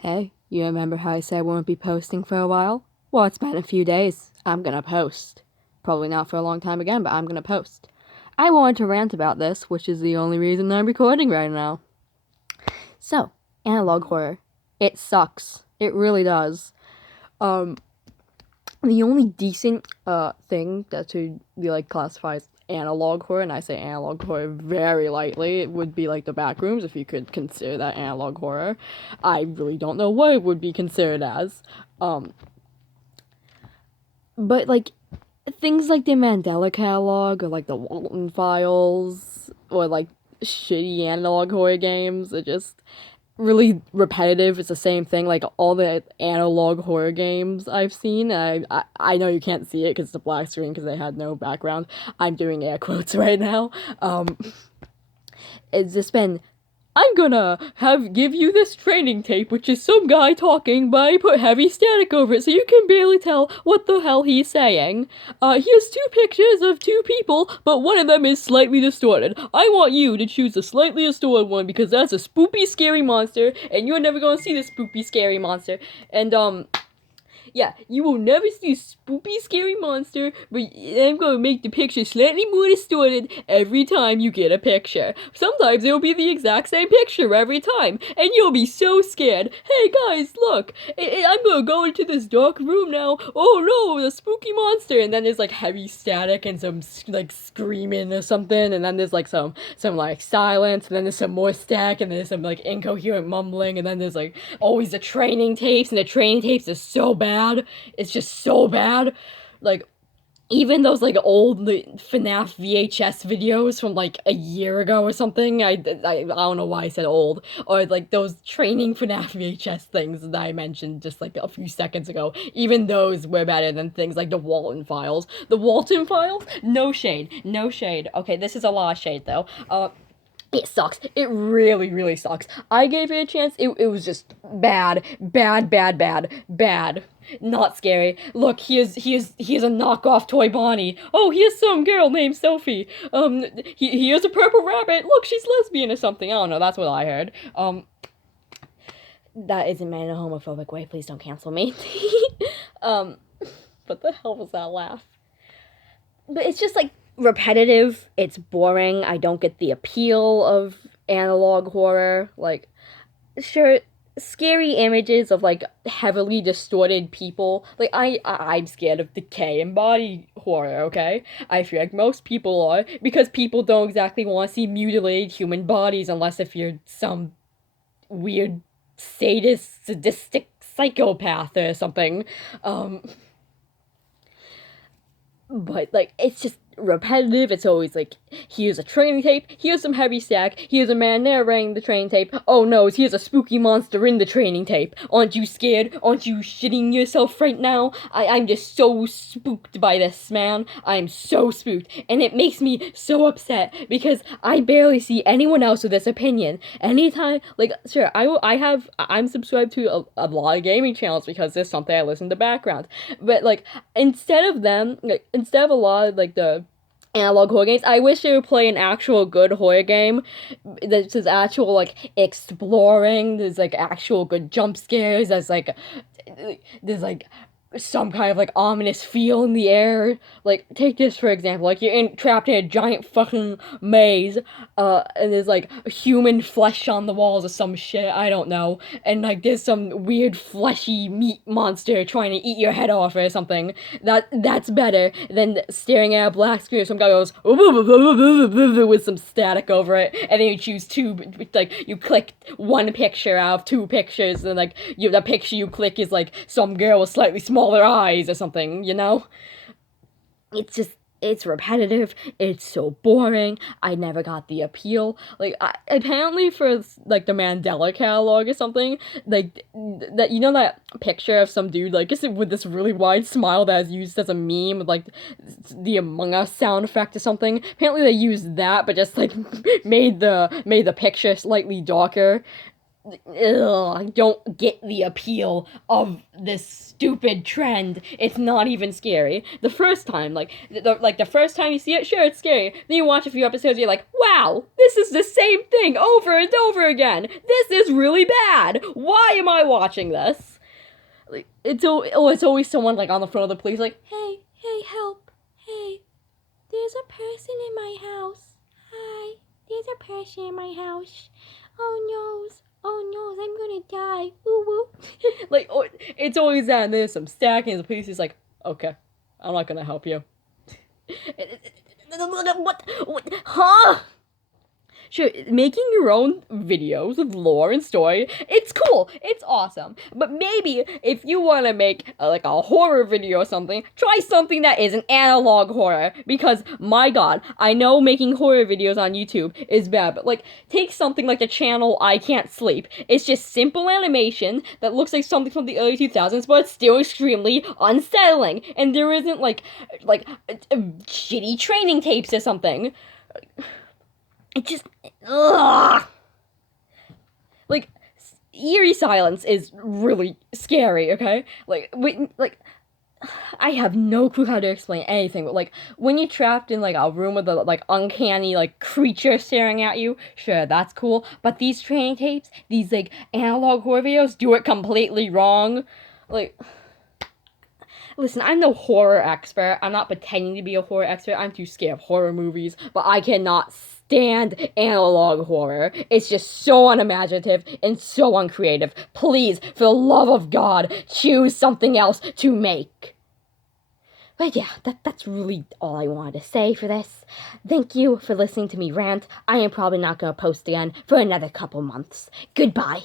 Hey, you remember how I said I won't be posting for a while? Well, it's been a few days. I'm gonna post. Probably not for a long time again, but I'm gonna post. I wanted to rant about this, which is the only reason I'm recording right now. So, analog horror. It sucks. It really does. Um, the only decent thing that should be like classified as analog horror, and I say analog horror very lightly, it would be like the Backrooms, if you could consider that analog horror. I really don't know what it would be considered as. Um, but like things like the Mandela Catalog or like the Walton Files or like shitty analog horror games are just really repetitive. It's the same thing. Like all the analog horror games I've seen. I know you can't see it because it's a black screen because they had no background. I'm doing air quotes right now. It's just been, I'm gonna give you this training tape, which is some guy talking, but I put heavy static over it so you can barely tell what the hell he's saying. Here's two pictures of two people, but one of them is slightly distorted. I want you to choose the slightly distorted one because that's a spoopy, scary monster, and you're never gonna see this spoopy, scary monster. And, yeah, you will never see a spoopy, scary monster, but I'm gonna make the picture slightly more distorted every time you get a picture. Sometimes it'll be the exact same picture every time, and you'll be so scared. Hey guys, look! I'm gonna go into this dark room now. Oh no, the spooky monster! And then there's like heavy static and some like screaming or something, and then there's like some like silence, and then there's some more static, and then there's some like incoherent mumbling, and then there's like always the training tapes, and the training tapes are so bad. It's just so bad. Like, even those like old FNAF VHS videos from like a year ago or something. I don't know why I said old. Or like those training FNAF VHS things that I mentioned just like a few seconds ago. Even those were better than things like the Walton Files. The Walton Files? No shade. No shade. Okay, this is a lot of shade though. It sucks. It really, really sucks. I gave it a chance. It was just bad. Bad, bad, bad, bad. Not scary. Look, here's a knockoff Toy Bonnie. Oh, here's some girl named Sophie. Here's a purple rabbit. Look, she's lesbian or something. I don't know. That's what I heard. That isn't meant in a homophobic way. Please don't cancel me. um, what the hell was that laugh? But it's just like repetitive. It's boring. I don't get the appeal of analog horror. Like, sure, scary images of like heavily distorted people. Like I'm scared of decay and body horror. Okay, I feel like most people are because people don't exactly want to see mutilated human bodies unless if you're some weird sadist, sadistic psychopath or something. Um, but like it's just repetitive. It's always like, here's a training tape, here's some heavy stack, here's a man narrating the training tape. Oh no, here's a spooky monster in the training tape. Aren't you scared? Aren't you shitting yourself right now? I'm just so spooked by this, man. I'm so spooked, and it makes me so upset because I barely see anyone else with this opinion. Anytime, like, sure, I'm subscribed to a lot of gaming channels because there's something I listen to background, but like instead of them, like instead of a lot of like the analog horror games, I wish they would play an actual good horror game. There's actual like exploring. There's like actual good jump scares. There's like some kind of like ominous feel in the air. Like take this for example, like trapped in a giant fucking maze, and there's like human flesh on the walls or some shit, I don't know, and like there's some weird fleshy meat monster trying to eat your head off or something. That's better than staring at a black screen. Some guy goes with some static over it, and then you choose two. Like you click one picture out of two pictures, and like the picture you click is like some girl with slightly smaller eyes or something. You know, it's just. It's repetitive. It's so boring. I never got the appeal. Like, apparently for like the Mandela Catalog or something, like that, you know, that picture of some dude like with this really wide smile that is used as a meme with like the Among Us sound effect or something. Apparently they used that, but just like made the picture slightly darker. I don't get the appeal of this stupid trend. It's not even scary. The first time, the first time you see it, sure, it's scary. Then you watch a few episodes, you're like, wow, this is the same thing over and over again. This is really bad. Why am I watching this? Like, it's always someone like on the phone of the police, like, hey, help, hey, there's a person in my house. Hi, there's a person in my house. Oh no, I'm gonna die. Woo woo. It's always that, and there's some stacking, and the police is like, okay, I'm not gonna help you. What? Huh? Sure, making your own videos of lore and story, it's cool, it's awesome. But maybe if you want to make a horror video or something, try something that is an analog horror. Because my god, I know making horror videos on YouTube is bad, but take something like the channel I Can't Sleep. It's just simple animation that looks like something from the early 2000s, but it's still extremely unsettling. And there isn't shitty training tapes or something. It just, ugh. Eerie silence is really scary, okay? I have no clue how to explain anything, but when you're trapped in a room with a uncanny creature staring at you, sure, that's cool. But these training tapes, these analog horror videos do it completely wrong. Listen, I'm no horror expert. I'm not pretending to be a horror expert. I'm too scared of horror movies, but I cannot stand analog horror. It's just so unimaginative and so uncreative. Please, for the love of God, choose something else to make. But yeah, that's really all I wanted to say for this. Thank you for listening to me rant. I am probably not going to post again for another couple months. Goodbye.